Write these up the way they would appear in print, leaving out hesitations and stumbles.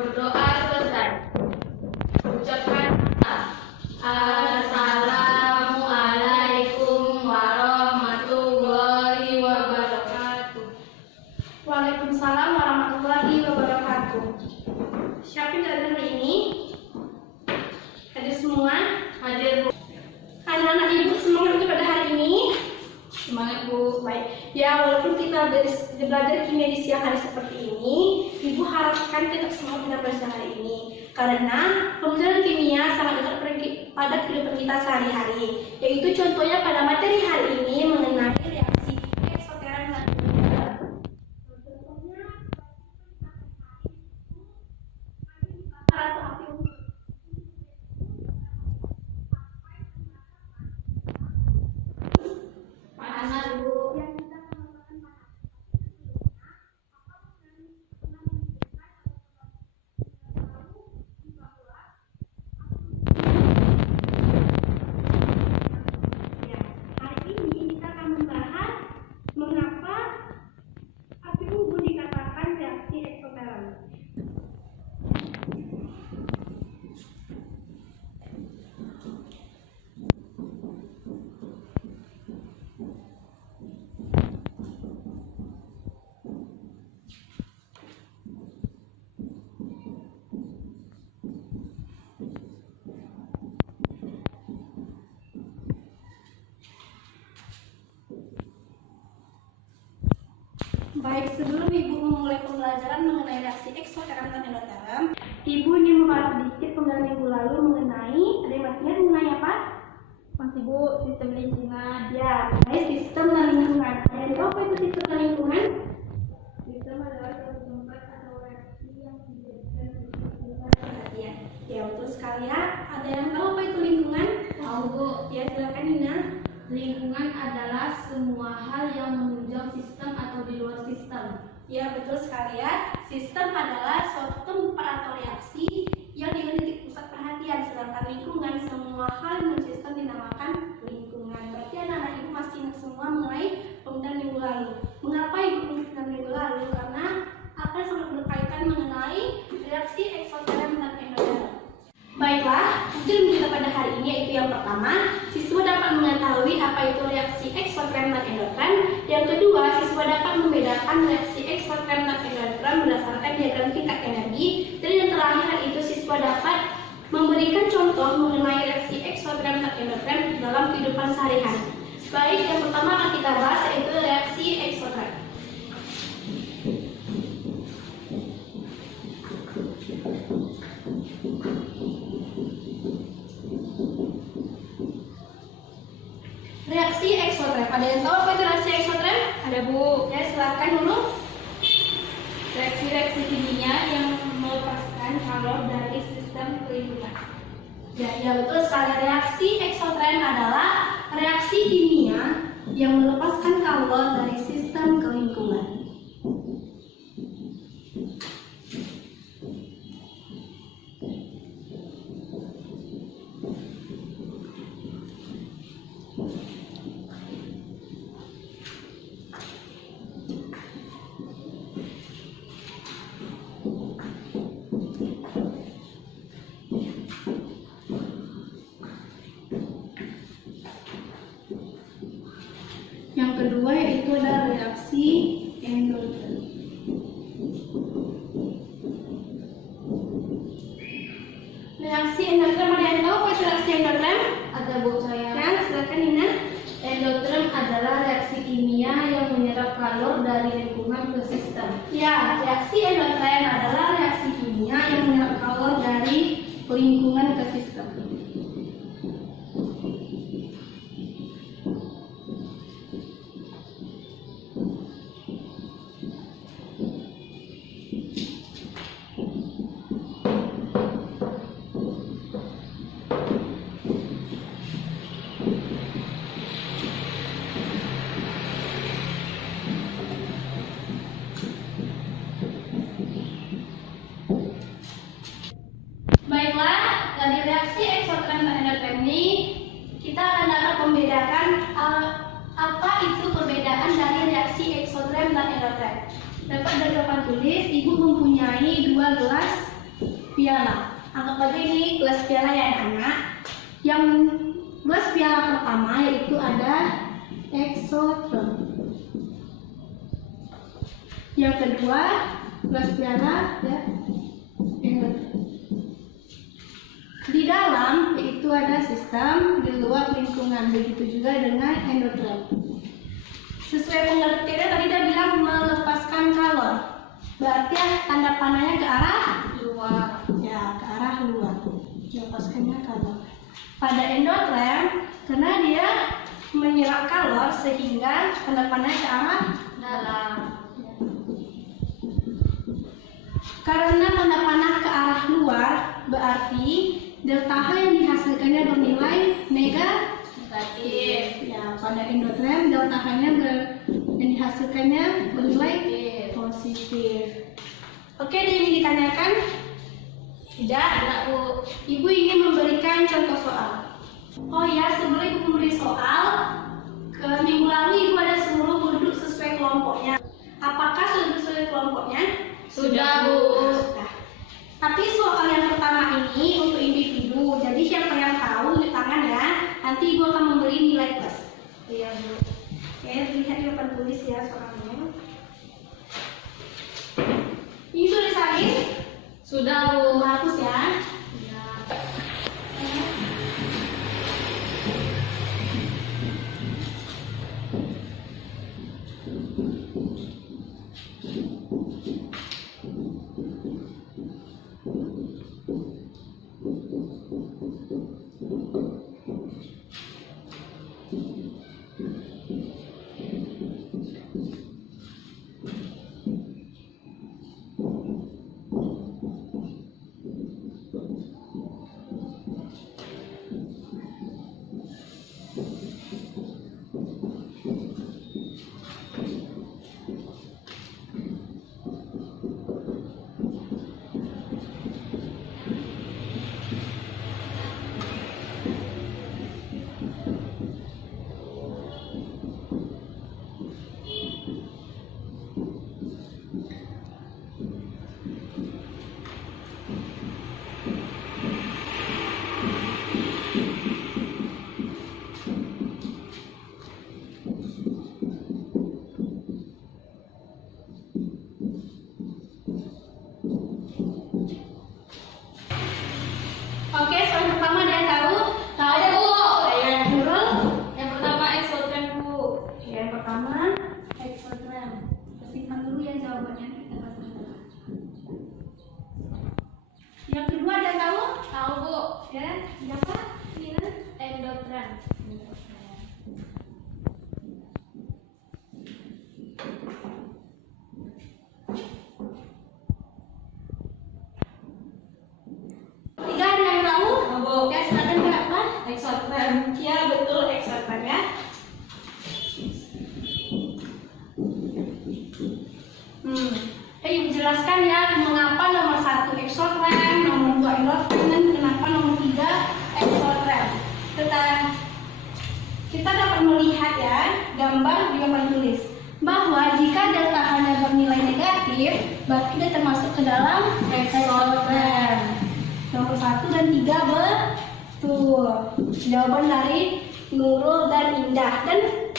Berdoa selesai. Ucapkan Assalamualaikum warahmatullahi wabarakatuh. Waalaikumsalam warahmatullahi wabarakatuh. Siapa yang hadir hari ini? Hadir semua? Hadir, Bu. Anak-anak ibu semangat untuk pada hari ini? Semangat, Bu. Baik. Ya, walaupun kita belajar kimia di siang hari seperti ini, ibu harapkan tetap semangat kita belajar hari ini. Karena pembelajaran kimia sangat dekat pada kehidupan kita sehari-hari. Yaitu contohnya pada materi hari ini mengenai reaksi eksoteran dan endotherm. Contohnya Panas, Bu. Hari ini kita akan membahas mengapa api unggun dikatakan reaksi eksoteran. Baik, sebelum Ibu memulai pembelajaran mengenai reaksi eksoteran dan endotherm, Ibu ingin membahas sedikit pembelajaran minggu lalu mengenai, ada yang masih ingat mengenai apa? Masih, Bu, sistem lingkungan. Ya, mengenai sistem dan lingkungan. Ada yang tahu apa itu sistem dan lingkungan? Sistem adalah suatu tempat atau reaksi yang dijadikan pusat perhatian. Ya, betul sekali ya. Ada yang tahu apa itu lingkungan? Tahu, Bu. Ya, silakan Nina. Lingkungan adalah semua hal yang menunjang sistem atau di luar sistem. Ya, betul sekali ya. Sistem adalah suatu tempat atau reaksi yang dimiliki pusat perhatian, sedangkan lingkungan semua hal yang sistem dinamakan lingkungan. Berarti anak-anak ibu masih ingat semua mengenai pembelajaran minggu lalu. Mengapa ibu pembelajaran minggu lalu? Karena akan sangat berkaitan mengenai reaksi eksoteran dan endotherm. Baiklah, tujuan kita pada hari ini yaitu yang pertama, siswa dapat mengetahui apa itu reaksi eksoterm dan endotherm. Yang kedua, siswa dapat membedakan reaksi eksoterm dan endotherm berdasarkan diagram tingkat energi. Dan yang terakhir itu siswa dapat memberikan contoh mengenai reaksi eksoterm dan endotherm dalam kehidupan sehari-hari. Baik, yang pertama akan kita bahas yaitu reaksi eksoterm. Reaksi eksoterm. Ada yang tahu apa itu reaksi eksoterm? Ada, Bu. Ya, silakan dulu. Reaksi-reaksi kimia yang melepaskan kalor dari sistem ke lingkungan. Ya, betul sekali. Reaksi eksoterm adalah reaksi kimia yang melepaskan kalor dari sistem ke lingkungan. Yang kedua yaitu adalah reaksi endotherm. Reaksi endotherm, ada yang tahu apa itu reaksi endotherm? Ada, Bu, saya. Ya, silakan Nina. Endotherm adalah reaksi kimia yang menyerap kalor dari lingkungan ke sistem. Ya, reaksi endotherm adalah reaksi kimia yang menyerap kalor dari lingkungan ke sistem. Baiklah, dari reaksi eksoterm dan endotherm ini kita akan dapat membedakan apa itu perbedaan dari reaksi eksoterm dan endotherm. Dapat dari papan tulis, ibu mempunyai dua gelas piala. Anggap aja ini gelas piala ya anak-anak. Yang gelas piala pertama yaitu ada exotherm. Yang kedua gelas piala ya endotherm. Di dalam yaitu ada sistem, di luar lingkungan, begitu juga dengan endotherm. Sesuai pengertiannya tadi dia bilang melepaskan kalor. Berarti tanda panahnya ke arah luar. Ya, ke arah luar. Melepaskannya kalor. Pada endotherm, karena dia menyerap kalor sehingga tanda panahnya ke arah dalam. Ya. Karena tanda panah ke arah luar, berarti delta H yang dihasilkannya bernilai negatif. Ya, pada endotherm delta H-nya yang dihasilkannya bernilai positif. Oke, ada yang ditanyakan? Tidak, ada Bu. Ibu ingin memberikan contoh soal. Oh ya, sebelum Ibu memberi soal, ke minggu lalu Ibu ada suruh duduk sesuai kelompoknya. Apakah sudah sesuai kelompoknya? Sudah, Bu. Sudah. Tapi soal yang pertama ini untuk individu. Jadi siapa yang tahu di tangan ya. Nanti Ibu akan memberi nilai plus. Iya, Bu. Oke, lihat di papan tulis ya soalnya. Ini sudah disalin? Sudah, Bu. Bagus ya. Ya. Oke, soal pertama ada yang tahu? Tahu Ada, Bu. Yang Nurul? Yang pertama exotherm, Bu. Yang pertama exotherm. Simpan dulu ya jawabannya, kita bahas dulu. Yang kedua ada yang tahu? Tahu, Bu. Ya, siapa? Mira? Endotherm. Tiga ada yang tahu? Tahu, Bu. Ya, silakan berapa? Exotherm. Ya, betul exotherm ya. Ibu jelaskan ya mengapa nomor 1 exotherm, nomor 2 endotherm, dan kenapa nomor 3 exotherm. Kita dapat melihat ya gambar di papan tulis bahwa jika delta H-nya bernilai negatif, berarti dia termasuk ke dalam exotherm. Nomor 1 dan 3 betul. Jawaban dari Nurul dan Indah. Dan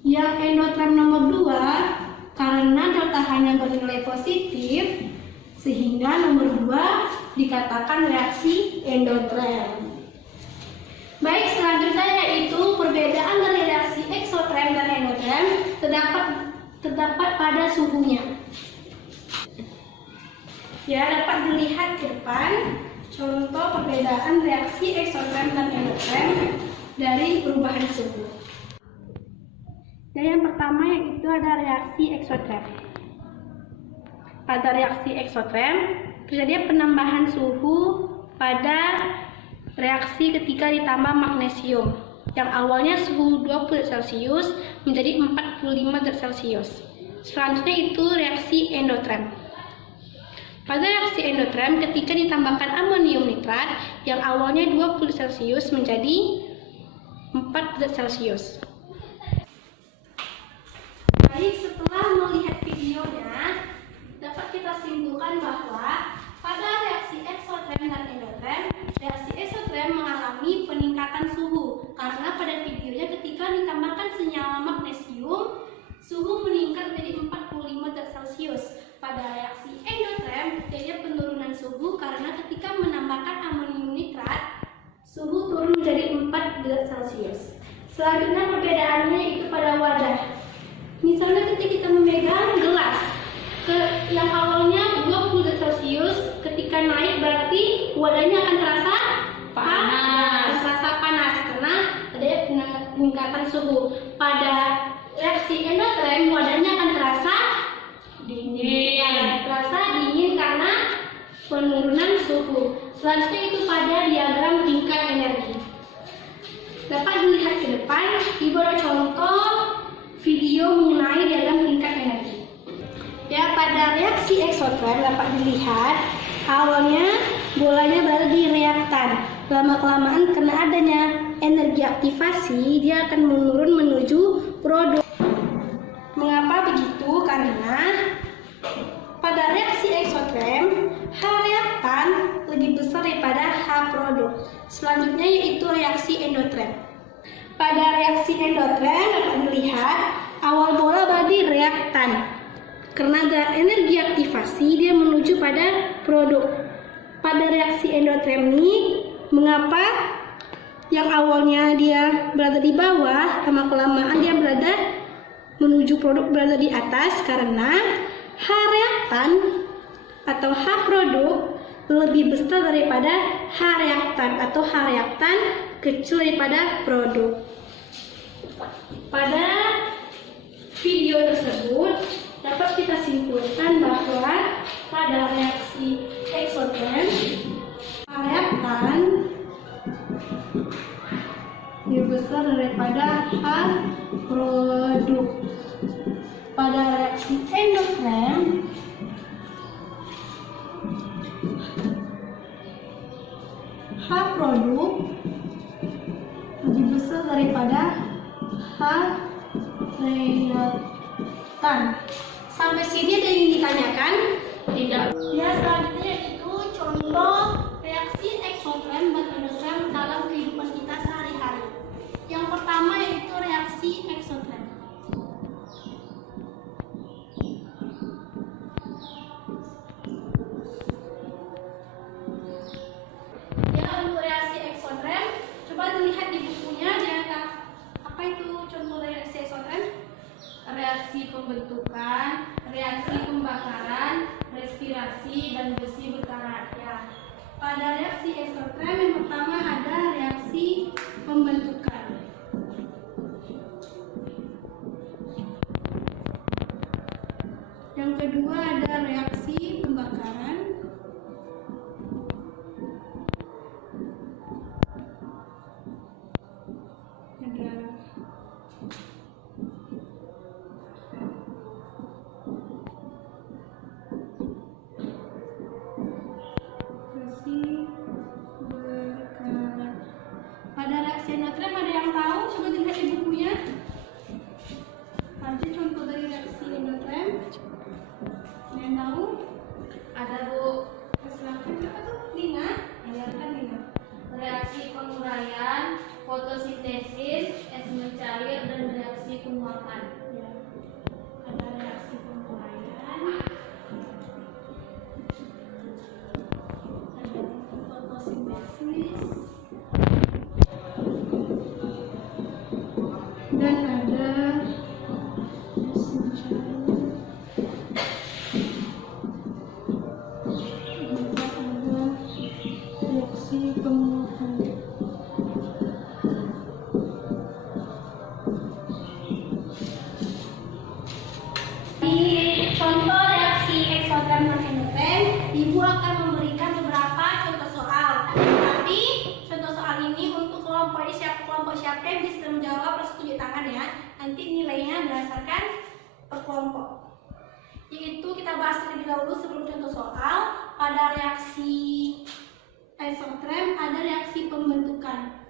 yang endotherm nomor 2 karena delta H-nya bernilai positif, sehingga nomor 2 dikatakan reaksi endotherm. Baik, selanjutnya yaitu perbedaan dari reaksi exotherm dan endotherm terdapat pada suhunya. Ya, dapat dilihat ke depan contoh perbedaan reaksi exotherm dan endotherm dari perubahan suhu. Dan yang pertama yaitu ada reaksi exotherm. Pada reaksi exotherm terjadi penambahan suhu pada reaksi ketika ditambah magnesium yang awalnya suhu 20 derajat Celcius menjadi 45 derajat Celcius. Selanjutnya itu reaksi endotherm. Pada reaksi endotherm ketika ditambahkan amonium nitrat yang awalnya 20 derajat Celcius menjadi 4 derajat Celcius. Baik, setelah melihat videonya, dapat kita simpulkan bahwa pada reaksi exotherm Artinya penurunan suhu karena ketika menambahkan amonium nitrat, suhu turun menjadi 4 derajat Celcius. Selanjutnya perbedaannya itu pada wadah. Misalnya ketika kita memegang gelas yang awalnya 20 derajat Celcius, ketika naik berarti wadahnya akan terasa panas karena ada peningkatan suhu. Pada reaksi endoterm wadahnya akan terasa dingin karena penurunan suhu. Selanjutnya itu pada diagram tingkat energi. Dapat dilihat ke depan, Ibu ada contoh video mengenai diagram tingkat energi. Ya, pada reaksi eksoterm dapat dilihat awalnya bolanya berada di reaktan. Lama-kelamaan karena adanya energi aktivasi, dia akan menurun menuju produk. Mengapa begitu? Karena pada reaksi eksoterm, H reaktan lebih besar daripada H produk. Selanjutnya yaitu reaksi endoterm. Pada reaksi endoterm dapat dilihat awal bola berada di reaktan. Karena ada energi aktivasi, dia menuju pada produk. Pada reaksi endoterm ini, mengapa yang awalnya dia berada di bawah, lama-kelamaan dia menuju produk berada di atas? Karena H reaktan atau H produk lebih besar daripada H reaktan atau H reaktan kecil daripada produk. Pada video tersebut dapat kita simpulkan bahwa pada reaksi eksoterm H reaktan lebih besar daripada H produk. Pada reaksi endoterm H produk lebih besar daripada H reaktan. Sampai sini ada yang ingin ditanyakan? Tidak. Ya, selanjutnya itu contoh reaksi eksoterm dan endoterm dalam kehidupan kita sehari-hari. Yang pertama yaitu reaksi eksoterm. Ya, untuk reaksi eksoterm, coba dilihat di bukunya, apa itu contoh reaksi eksoterm? Reaksi pembentukan, reaksi pembakaran, respirasi, dan besi berkarat. Ya. Pada reaksi eksoterm yang pertama ada reaksi pembentukan. Yang kedua ada reaksi pembakaran. Pada reaksi endoterm ada yang tahu? Coba dilihat di bukunya. Nanti contoh dari reaksi endoterm. Ada yang tahu? Ada, Bu. Silakan. Apa tuh? Lina. Ajarkan Lina. Reaksi penguraian, fotosintesis, es mencair, dan reaksi penguapan. Ya. Ada reaksi penguraian. Ada fotosintesis. Dan ada es mencair. Reaksi penguapan. Di contoh reaksi eksoterm dan endoterm, Ibu akan memberikan beberapa contoh soal. Tapi contoh soal ini untuk kelompok siapa yang bisa menjawab harus tunjuk tangan ya. Nanti nilainya berdasarkan per kelompok. Yaitu kita bahas terlebih dahulu sebelum contoh soal. Pada reaksi eksoterm ada reaksi pembentukan.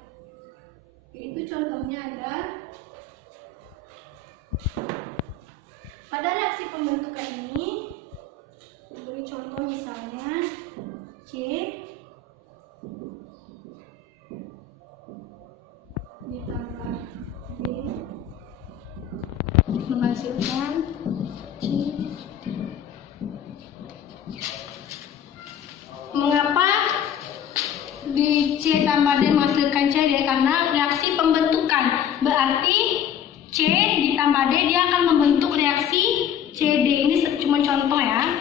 Yaitu contohnya ada pada reaksi pembentukan ini, beri contoh misalnya C ditambah B menghasilkan C C tambah D menghasilkan CD karena reaksi pembentukan. Berarti C ditambah D dia akan membentuk reaksi CD. Ini cuma contoh ya.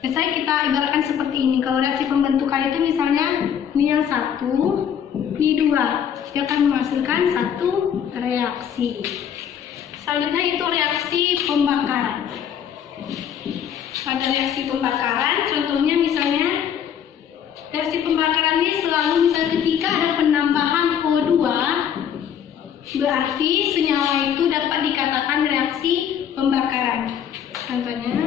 Misalnya kita ibaratkan seperti ini. Kalau reaksi pembentukan itu misalnya ini yang satu, ini dua. Dia akan menghasilkan satu reaksi. Selanjutnya itu reaksi pembakaran. Pada reaksi pembakaran, contohnya misalnya reaksi pembakaran ini selalu misalnya ketika ada penambahan O2, berarti senyawa itu dapat dikatakan reaksi pembakaran. Contohnya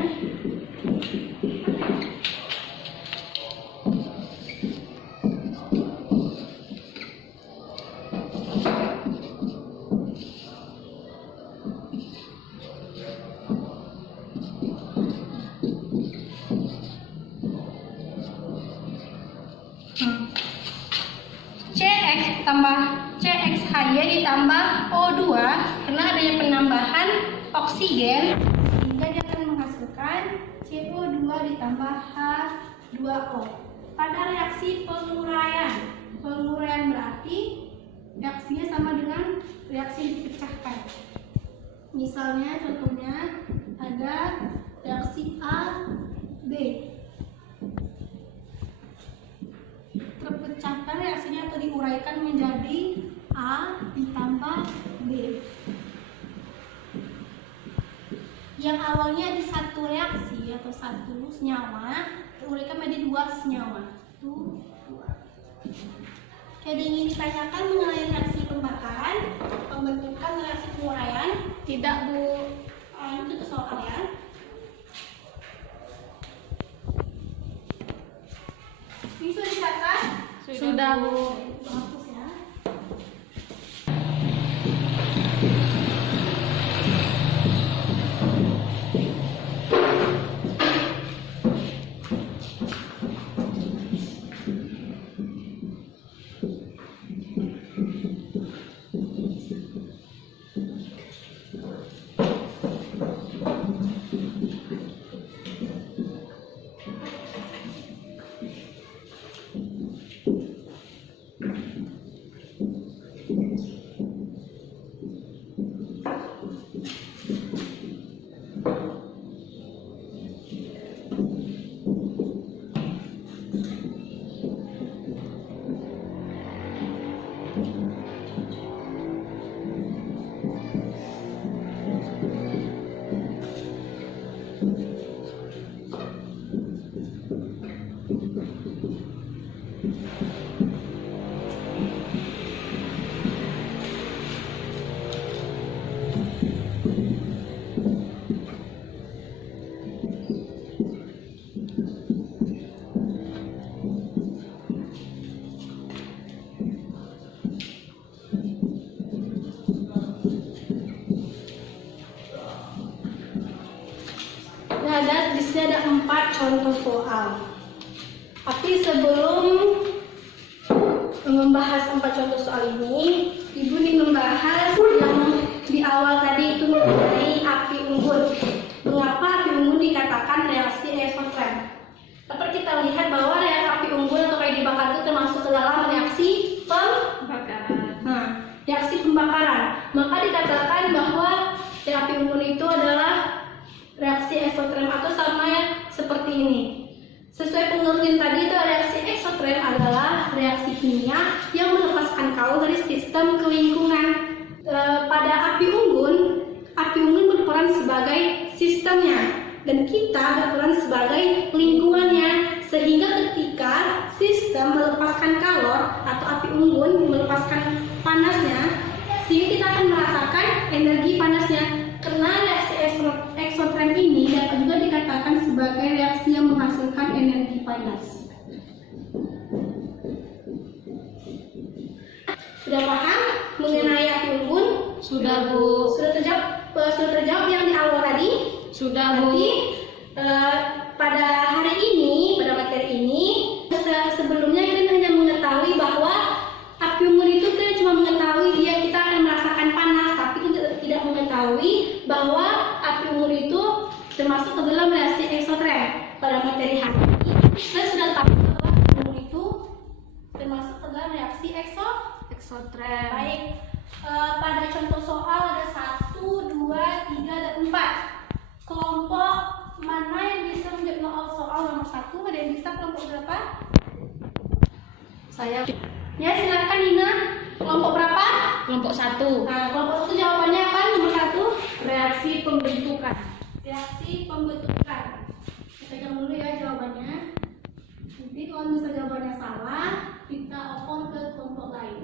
CXHY ditambah O2 karena adanya penambahan oksigen sehingga dia akan menghasilkan CO2 ditambah H2O. Pada reaksi penguraian berarti reaksinya sama dengan reaksi yang dipecahkan. Misalnya contohnya ada reaksi A B. Terpecahkan reaksinya atau diuraikan menjadi A ditambah B. Yang awalnya ada satu reaksi atau satu senyawa diuraikan menjadi dua senyawa. Jadi ingin ditanyakan mengenai reaksi pembakaran, pembentukan reaksi penguraian? Tidak, Bu. Itu soalnya. Ini sudah dicatat? Sudah, Bu. Bagus ya. Di sini ada 4 contoh soal. Tapi sebelum membahas 4 contoh soal ini, Ibu ingin membahas yang di awal tadi itu mengenai api unggun. Mengapa api unggun dikatakan reaksi eksotherm? Dapat kita lihat bahwa reaksi api unggun atau kayu dibakar itu termasuk ke dalam reaksi Pembakaran. reaksi pembakaran. Maka dikatakan bahwa reaksi api unggun itu adalah reaksi eksotherm atau sama seperti ini. Sesuai pengertian tadi itu reaksi eksotherm adalah reaksi kimia yang melepaskan kalor dari sistem ke lingkungan. Pada api unggun berperan sebagai sistemnya dan kita berperan sebagai lingkungannya. Sehingga ketika sistem melepaskan kalor atau api unggun melepaskan panasnya, sehingga kita akan merasakan energi panasnya. Karena reaksi eksotherm ini dapat juga dikatakan sebagai reaksi yang menghasilkan energi panas. Sudah paham mengenai api unggun? Sudah, Bu. Sudah terjawab yang di awal tadi? Sudah, Bu. Nanti pada hari ini, pada materi ini, sebelumnya kita hanya mengetahui bahwa api unggun itu kita cuma mengetahui kita akan merasakan panas, tapi kita tidak mengetahui bahwa api unggun itu termasuk ke dalam reaksi eksotherm. Pada materi hari ini, kita sudah tahu bahwa api unggun itu termasuk ke dalam reaksi Saya Ya, silakan Nina. Kelompok berapa? kelompok 1. Nah, kelompok 1 jawabannya apa? Nomor 1. Reaksi pembentukan. Reaksi pembentukan. Kita pegang dulu ya jawabannya. Nanti kalau misalnya jawabannya salah, kita oper ke kelompok lain.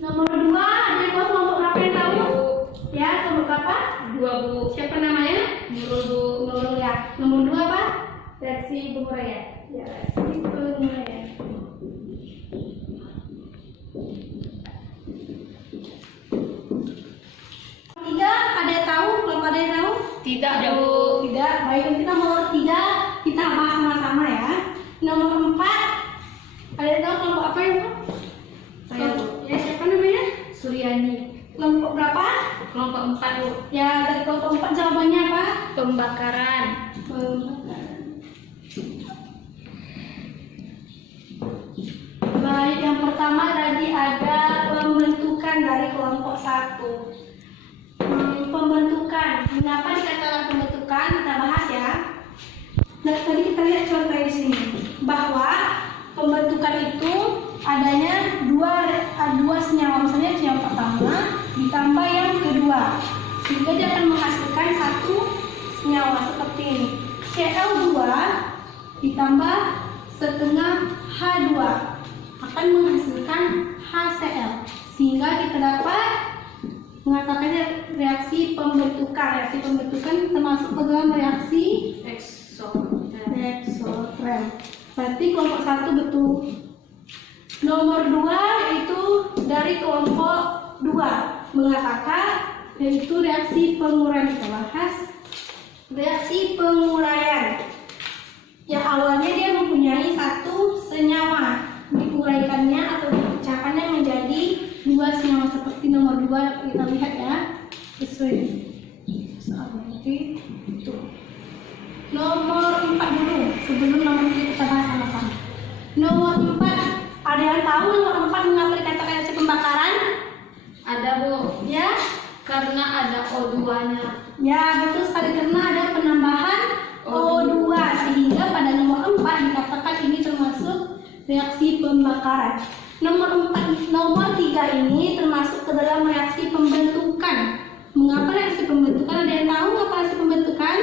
Nomor 2, ada kelompok berapa yang tahu? Ya, kelompok berapa? 2, Bu. Siapa namanya? Nurul, Bu. Nomor ya. Nomor 2 apa? Reaksi penguraian. Ya, reaksi penguraian. Tiga, ada yang tahu? Belum ada yang tahu? Tidak, Bu. Tidak. Baik, kita nomor 3 kita bahas sama-sama ya. Nomor 4, ada yang tahu kelompok apa ya, Bu? Saya, Bu. Ya, siapa namanya? Suryani. Kelompok berapa? Kelompok 4, Bu. Ya, dari kelompok 4 jawabannya apa? Pembakaran. Baik, yang pertama tadi ada pembentukan dari kelompok 1. Pembentukan, mengapa dikatakan pembentukan? Kita bahas ya. Nah, tadi kita lihat contoh di sini bahwa pembentukan itu adanya dua senyawa, misalnya yang pertama ditambah yang kedua, sehingga dia akan menghasilkan satu senyawa seperti ini. Cl2 ditambah setengah H2 akan menghasilkan HCl, sehingga kita dapat mengatakannya reaksi pembentukan. Reaksi pembentukan termasuk ke dalam reaksi eksotrem. Berarti kelompok 1 betul. Nomor 2 yaitu dari kelompok 2 mengatakan yaitu reaksi penguraian. Kita bahas reaksi penguraian. Yang awalnya dia mempunyai satu senyawa, diuraikannya atau dipecahkannya menjadi 2 senyawa seperti nomor 2 kita lihat ya. Sesuai. Nomor 4 dulu sebelum nomor 3 kita bahas sama-sama. Nomor 4, ada yang tahu nomor 4 mengapa dikatakan reaksi pembakaran? Ada, Bu. Ya, Karena ada O2-nya. ya betul sekali, karena ada penambahan O2 sehingga pada nomor 4 dikatakan ini termasuk reaksi pembakaran. Nomor 3 ini termasuk ke dalam reaksi pembentukan. Mengapa reaksi pembentukan? Ada yang tahu mengapa reaksi pembentukan?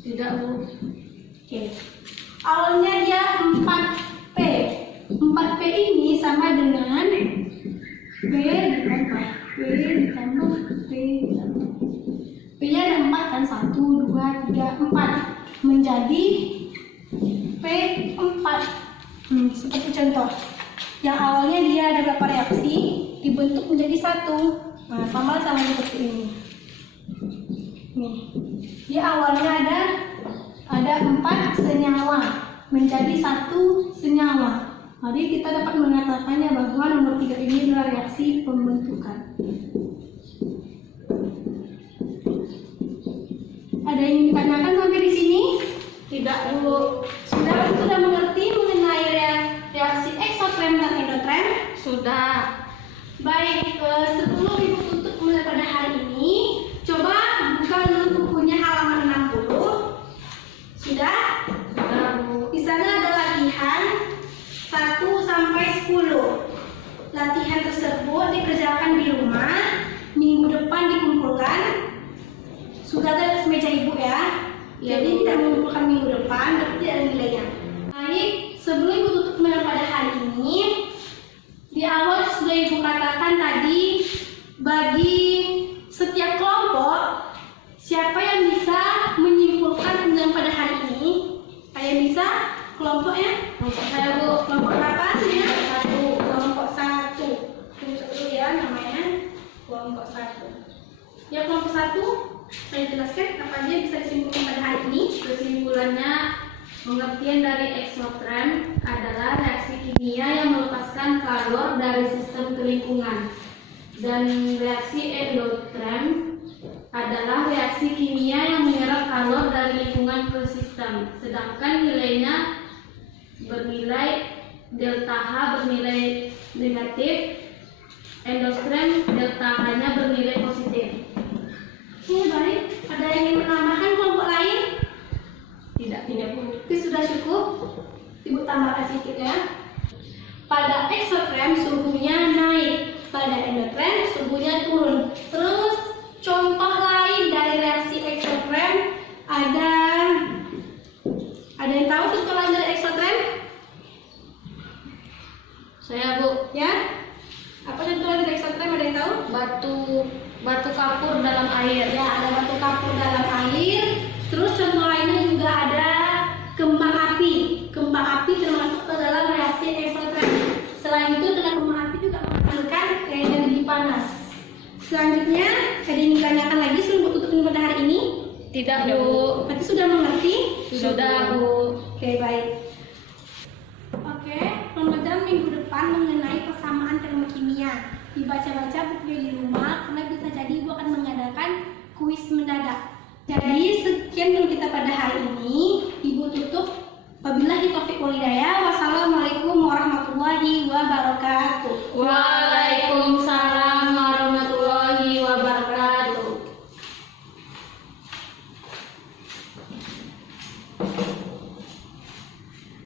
Tidak, Bu. Oke. Awalnya dia 4P. 4P ini sama dengan P ditambah P. P-nya ada 4 kan? 1, 2, 3, 4. Menjadi P4. Seperti contoh. Yang awalnya dia ada berapa reaksi dibentuk menjadi 1. Nah, sama seperti ini. Nih. Dia awalnya ada 4 senyawa menjadi 1 senyawa. Jadi kita dapat mengatakannya bahwa nomor 3 ini adalah reaksi pembentukan. Ada yang ditanyakan sampai di sini? Tidak, Bu. Sudah mengerti mengenai reaksi eksotrem dan endotrem? Sudah. Baik, sebelum Ibu tutup mulai pada hari ini, coba buka dulu bukunya halaman 60. Sudah? Sudah, Bu. Di sana ada latihan 1 sampai 10. Latihan tersebut dikerjakan di rumah, minggu depan dikumpulkan. Sudah ada di meja Ibu ya. Ya, Jadi Bu. tidak mengumpulkan minggu depan, berarti ada nilainya. Baik, sebelum Ibu tutup mulai pada hari ini, di awal sudah Ibu katakan tadi, bagi setiap kelompok, siapa yang bisa menyimpulkan penjelasan pada hari ini? Saya bisa kelompoknya? Kelompok saya, Bu. Kelompok berapa? Ya? Kelompok 1. 1. Tunggu dulu ya namanya. Kelompok 1. Ya, kelompok 1, saya jelaskan apa aja bisa disimpulkan pada hari ini. Kesimpulannya, pengertian dari eksotrem adalah reaksi kimia yang melepaskan kalor dari sistem ke lingkungan. Dan reaksi endotrem adalah reaksi kimia yang menyerap kalor dari lingkungan ke sistem. Sedangkan nilainya bernilai delta H bernilai negatif, endotrem delta H-nya bernilai positif. Oke, baik. Ada yang ingin menambahkan kelompok lain? Tidak, Bu. Itu sudah cukup. Ibu tambahkan sedikit ya. Pada eksotrem suhunya naik, pada endotrem suhunya turun. Terus contoh lain dari reaksi eksotrem ada yang tahu contoh lain dari eksotrem? Saya, Bu. Ya? Apa contoh lain dari eksotrem, ada yang tahu? Batu kapur dalam air. Ya, ada batu kapur dalam air. Terus contoh lainnya juga ada kembang api. Kembang api termasuk ke dalam reaksi eksotrem. Selain itu, dengan kembang api juga menghasilkan energi panas. Selanjutnya, ada yang ditanyakan lagi sebelum tutupin pada hari ini? Tidak, Bu. Berarti sudah mengerti? Sudah, Bu. Oke, baik. Oke, pembelajaran minggu depan mengenai persamaan termokimia. Dibaca-baca bukunya di rumah, karena bisa jadi Ibu akan mengadakan kuis mendadak. Jadi, sekian dulu kita pada hari ini. Ibu tutup